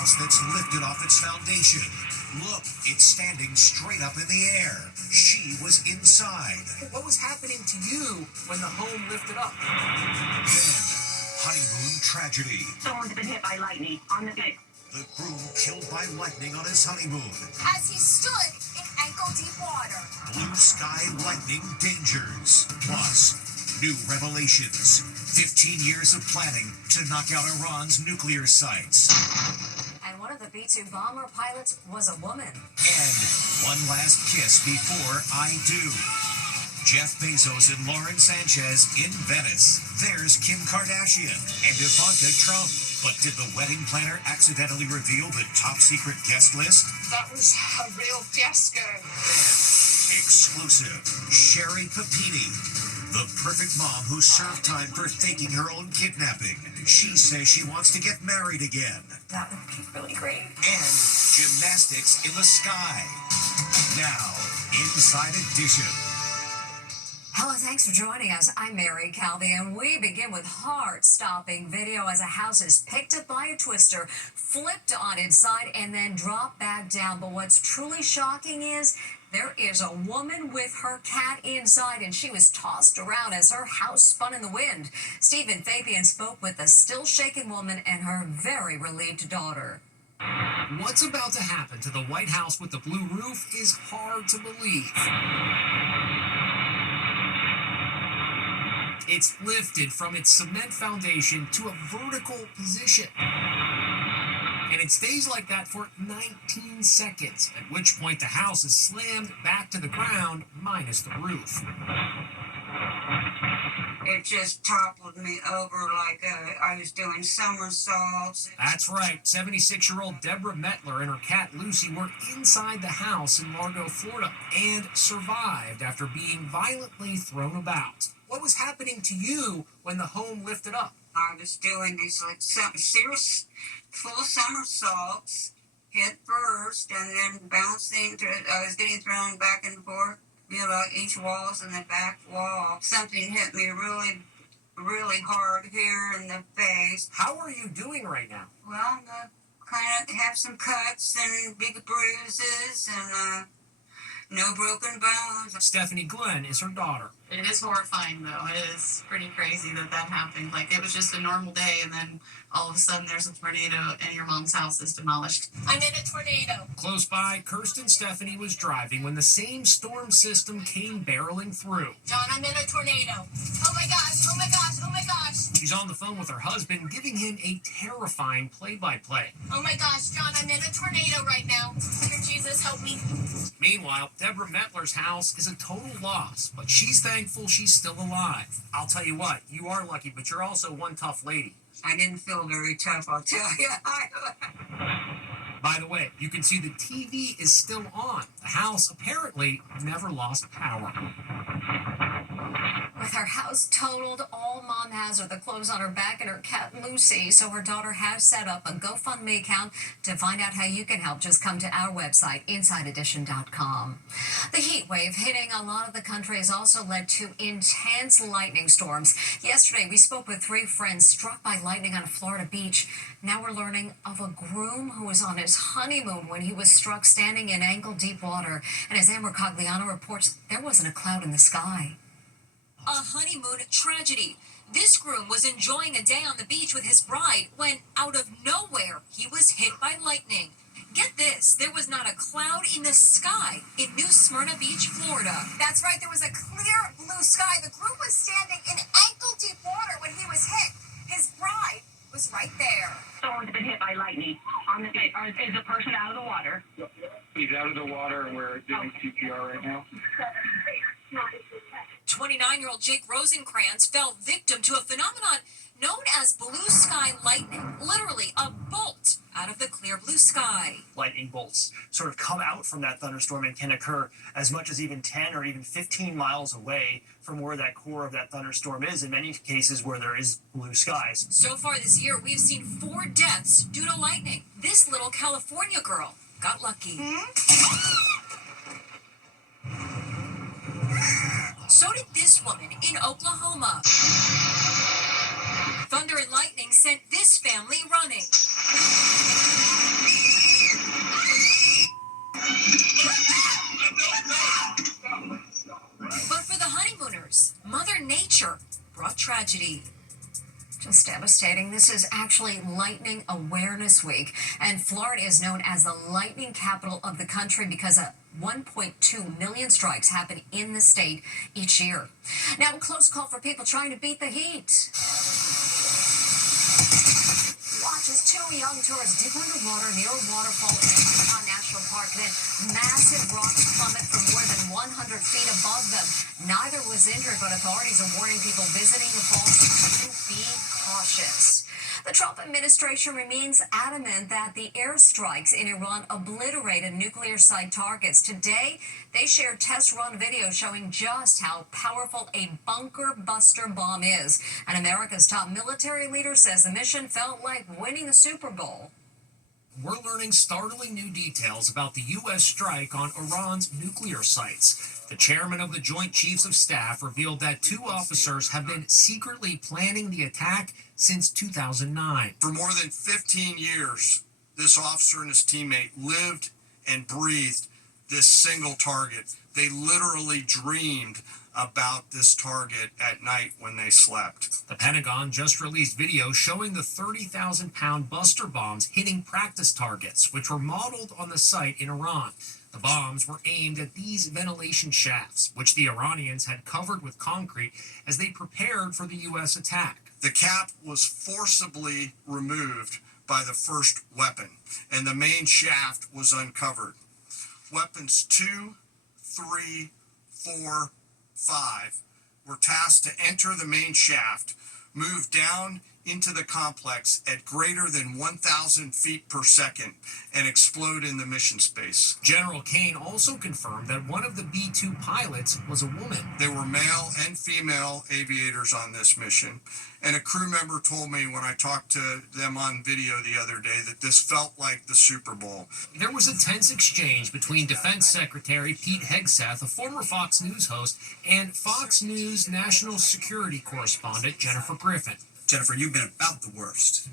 house that's lifted off its foundation. Look, it's standing straight up in the air. She was inside. What was happening to you when the home lifted up? Then, honeymoon tragedy. Someone's been hit by lightning on the bed. The groom killed by lightning on his honeymoon. As he stood in ankle-deep water. Blue sky lightning dangers. Plus, new revelations. 15 years of planning to knock out Iran's nuclear sites. And one of the B-2 bomber pilots was a woman. And one last kiss before I do. Jeff Bezos and Lauren Sanchez in Venice. There's Kim Kardashian and Ivanka Trump. But did the wedding planner accidentally reveal the top secret guest list? That was a real fiasco. And exclusive, Sherry Papini, the perfect mom who served time for faking her own kidnapping. She says she wants to get married again. That would be really great. And gymnastics in the sky. Now, Inside Edition. Hello, thanks for joining us. I'm Mary Calvi, and we begin with heart-stopping video as a house is picked up by a twister, flipped on its side, and then dropped back down. But what's truly shocking is there is a woman with her cat inside, and she was tossed around as her house spun in the wind. Stephen Fabian spoke with the still-shaken woman and her very relieved daughter. What's about to happen to the White House with the blue roof is hard to believe. It's lifted from its cement foundation to a vertical position. And it stays like that for 19 seconds, at which point the house is slammed back to the ground, minus the roof. It just toppled me over like I was doing somersaults. That's right. 76-year-old Deborah Mettler and her cat Lucy were inside the house in Largo, Florida, and survived after being violently thrown about. What was happening to you when the home lifted up? I was doing these like serious full somersaults, head first, and then bouncing. I was getting thrown back and forth. Like each wall's in the back wall. Something hit me really, really hard here in the face. How are you doing right now? Well, I'm kind of have some cuts and big bruises and no broken bones. Stephanie Glenn is her daughter. It is horrifying, though. It is pretty crazy that happened. Like, it was just a normal day, and then all of a sudden there's a tornado, and your mom's house is demolished. I'm in a tornado. Close by, Kirsten Stephanie was driving when the same storm system came barreling through. John, I'm in a tornado. Oh my gosh, oh my gosh, oh my gosh. She's on the phone with her husband, giving him a terrifying play-by-play. Oh my gosh, John, I'm in a tornado right now. Dear Jesus, help me. Meanwhile, Deborah Mettler's house is a total loss, but she's thankful she's still alive. I'll tell you what, you are lucky, but you're also one tough lady. I didn't feel very tough, I'll tell you. By the way, you can see the TV is still on. The house apparently never lost power. With her house totaled, all Mom has are the clothes on her back and her cat Lucy, so her daughter has set up a GoFundMe account. To find out how you can help, just come to our website, InsideEdition.com. The heat wave hitting a lot of the country has also led to intense lightning storms. Yesterday, we spoke with 3 friends struck by lightning on a Florida beach. Now we're learning of a groom who was on his honeymoon when he was struck standing in ankle-deep water. And as Amber Cogliano reports, there wasn't a cloud in the sky. A honeymoon tragedy. This groom was enjoying a day on the beach with his bride when, out of nowhere, he was hit by lightning. Get this, there was not a cloud in the sky in New Smyrna Beach, Florida. That's right, there was a clear blue sky. The groom was standing in ankle-deep water when he was hit. His bride was right there. Someone's been hit by lightning on the bed. Is the person out of the water? He's out of the water, and we're doing CPR right now. 29-year-old Jake Rosenkrantz fell victim to a phenomenon known as blue sky lightning, literally a bolt out of the clear blue sky. Lightning bolts sort of come out from that thunderstorm and can occur as much as even 10 or even 15 miles away from where that core of that thunderstorm is, in many cases where there is blue skies. So far this year, we've seen 4 deaths due to lightning. This little California girl got lucky. So did this woman in Oklahoma. Thunder and lightning sent this family running. tragedy. Just devastating. This is actually Lightning Awareness Week, and Florida is known as the lightning capital of the country because 1.2 million strikes happen in the state each year. Now, a close call for people trying to beat the heat. Watch as two young tourists dip underwater near a waterfall in Yukon National Park. Then massive rocks plummet from more than 100 feet above them. Neither was injured, but authorities are warning people visiting the falls to be cautious. The Trump administration remains adamant that the airstrikes in Iran obliterated nuclear site targets. Today, they shared test run video showing just how powerful a bunker buster bomb is. And America's top military leader says the mission felt like winning the Super Bowl. We're learning startling new details about the U.S. strike on Iran's nuclear sites. The chairman of the Joint Chiefs of Staff revealed that 2 officers have been secretly planning the attack since 2009. For more than 15 years, this officer and his teammate lived and breathed this single target. They literally dreamed about this target at night when they slept. The Pentagon just released video showing the 30,000-pound Buster bombs hitting practice targets, which were modeled on the site in Iran. The bombs were aimed at these ventilation shafts, which the Iranians had covered with concrete as they prepared for the U.S. attack. The cap was forcibly removed by the first weapon, and the main shaft was uncovered. Weapons 2, 3, 4, 5 were tasked to enter the main shaft, move down into the complex at greater than 1,000 feet per second, and explode in the mission space. General Kane also confirmed that one of the B-2 pilots was a woman. There were male and female aviators on this mission, and a crew member told me when I talked to them on video the other day that this felt like the Super Bowl. There was a tense exchange between Defense Secretary Pete Hegseth, a former Fox News host, and Fox News national security correspondent Jennifer Griffin. Jennifer, you've been about the worst.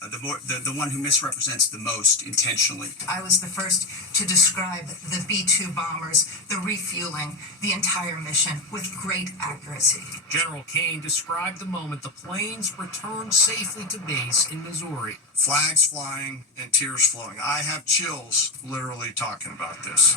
The one who misrepresents the most intentionally. I was the first to describe the B-2 bombers, the refueling, the entire mission with great accuracy. General Kane described the moment the planes returned safely to base in Missouri. Flags flying and tears flowing. I have chills literally talking about this.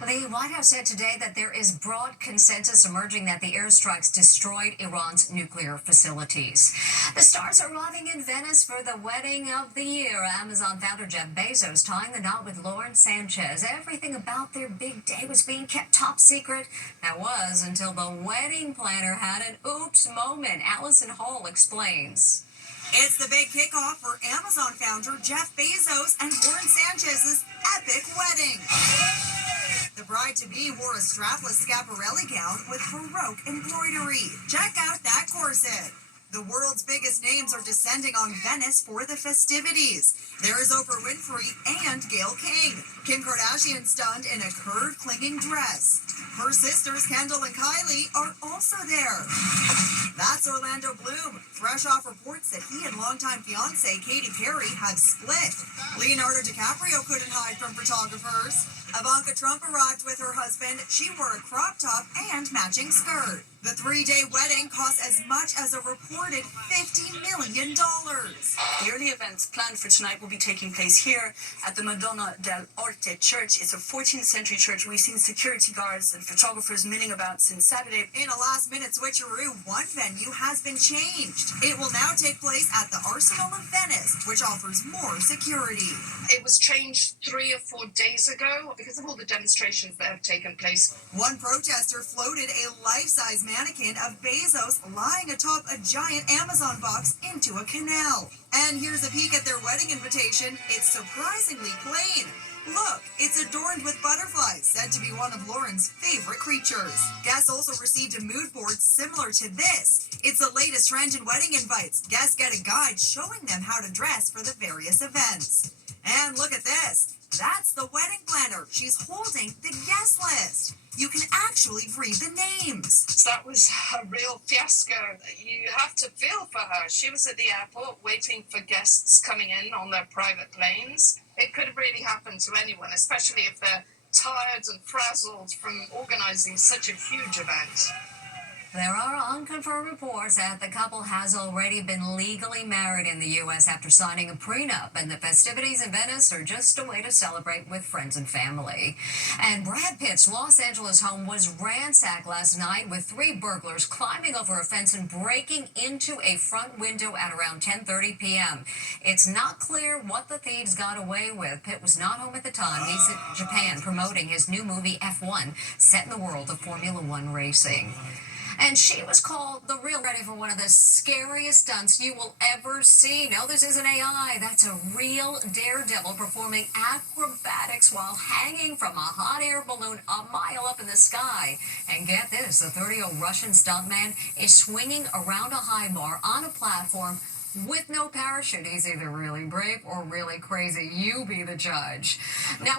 The White House said today that there is broad consensus emerging that the airstrikes destroyed Iran's nuclear facilities. The stars are arriving in Venice for the wedding of the year. Amazon founder Jeff Bezos tying the knot with Lauren Sanchez. Everything about their big day was being kept top secret. That was until the wedding planner had an oops moment. Allison Hall explains. It's the big kickoff for Amazon founder Jeff Bezos and Lauren Sanchez's epic wedding. The bride-to-be wore a strapless Schiaparelli gown with Baroque embroidery. Check out that corset. The world's biggest names are descending on Venice for the festivities. There is Oprah Winfrey and Gayle King. Kim Kardashian stunned in a curve-clinging dress. Her sisters, Kendall and Kylie, are also there. That's Orlando Bloom, fresh off reports that he and longtime fiancée Katy Perry have split. Leonardo DiCaprio couldn't hide from photographers. Ivanka Trump arrived with her husband. She wore a crop top and matching skirt. The 3-day wedding cost as much as a reported $50 million. The early events planned for tonight will be taking place here at the Madonna del Orte Church. It's a 14th century church. We've seen security guards and photographers milling about since Saturday. In a last-minute switcheroo, one venue has been changed. It will now take place at the Arsenal of Venice, which offers more security. It was changed 3 or 4 days ago because of all the demonstrations that have taken place. One protester floated a life-size mannequin of Bezos lying atop a giant Amazon box into a canal. And here's a peek at their wedding invitation. It's surprisingly plain. Look, it's adorned with butterflies, said to be one of Lauren's favorite creatures. Guests also received a mood board similar to this. It's the latest trend in wedding invites. Guests get a guide showing them how to dress for the various events. And look at this. That's the wedding planner. She's holding the guest list. You can actually read the names. That was a real fiasco. You have to feel for her. She was at the airport waiting for guests coming in on their private planes. It could have really happened to anyone, especially if they're tired and frazzled from organizing such a huge event. There are unconfirmed reports that the couple has already been legally married in the U.S. after signing a prenup, and the festivities in Venice are just a way to celebrate with friends and family. And Brad Pitt's Los Angeles home was ransacked last night with 3 burglars climbing over a fence and breaking into a front window at around 10:30 p.m. It's not clear what the thieves got away with. Pitt was not home at the time. He's in Japan promoting his new movie F1, set in the world of Formula One racing. And she was called the real ready for one of the scariest stunts you will ever see. No, this isn't AI. That's a real daredevil performing acrobatics while hanging from a hot air balloon a mile up in the sky. And get this, the 30-year-old Russian stuntman is swinging around a high bar on a platform with no parachute. He's either really brave or really crazy. You be the judge. Now,